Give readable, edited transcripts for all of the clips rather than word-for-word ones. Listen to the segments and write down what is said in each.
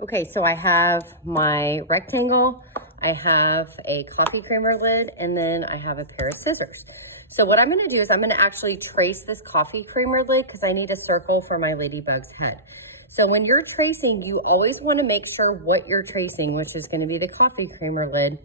Okay, so I have my rectangle, I have a coffee creamer lid, and then I have a pair of scissors. So what I'm gonna do is I'm gonna actually trace this coffee creamer lid because I need a circle for my ladybug's head. So when you're tracing, you always wanna make sure what you're tracing, which is gonna be the coffee creamer lid,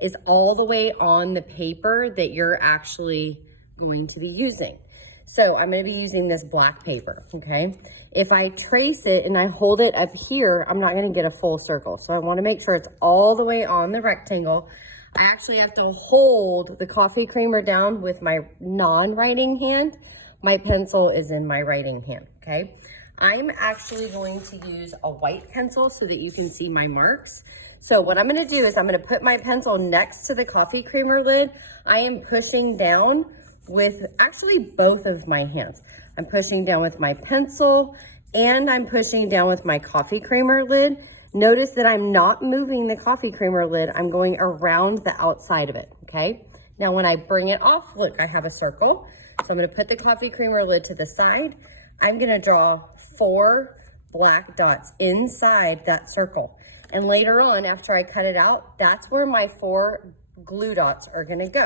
is all the way on the paper that you're actually going to be using. So I'm gonna be using this black paper, okay? If I trace it and I hold it up here, I'm not gonna get a full circle. So I wanna make sure it's all the way on the rectangle. I actually have to hold the coffee creamer down with my non-writing hand. My pencil is in my writing hand, okay? I'm actually going to use a white pencil so that you can see my marks. So what I'm gonna do is I'm gonna put my pencil next to the coffee creamer lid. I am pushing down with actually both of my hands. I'm pushing down with my pencil and I'm pushing down with my coffee creamer lid. Notice that I'm not moving the coffee creamer lid. I'm going around the outside of it, okay? Now when I bring it off, look, I have a circle. So I'm gonna put the coffee creamer lid to the side. I'm gonna draw 4 black dots inside that circle. And later on, after I cut it out, that's where my 4 glue dots are gonna go.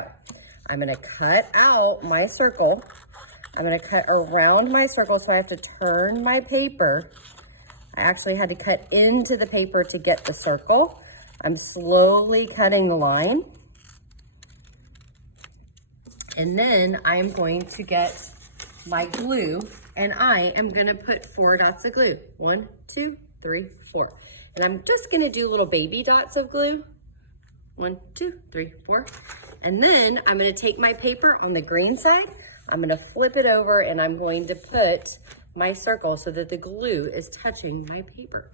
I'm gonna cut out my circle. I'm gonna cut around my circle, so I have to turn my paper. I actually had to cut into the paper to get the circle. I'm slowly cutting the line. And then I'm going to get my glue, and I am gonna put 4 dots of glue. 1, 2, 3, 4. And I'm just gonna do little baby dots of glue. 1, 2, 3, 4. And then I'm gonna take my paper on the green side, I'm gonna flip it over, and I'm going to put my circle so that the glue is touching my paper.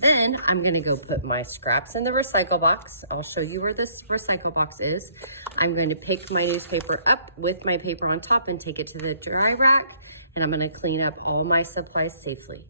Then I'm gonna go put my scraps in the recycle box. I'll show you where this recycle box is. I'm going to pick my newspaper up with my paper on top and take it to the dry rack, and I'm gonna clean up all my supplies safely.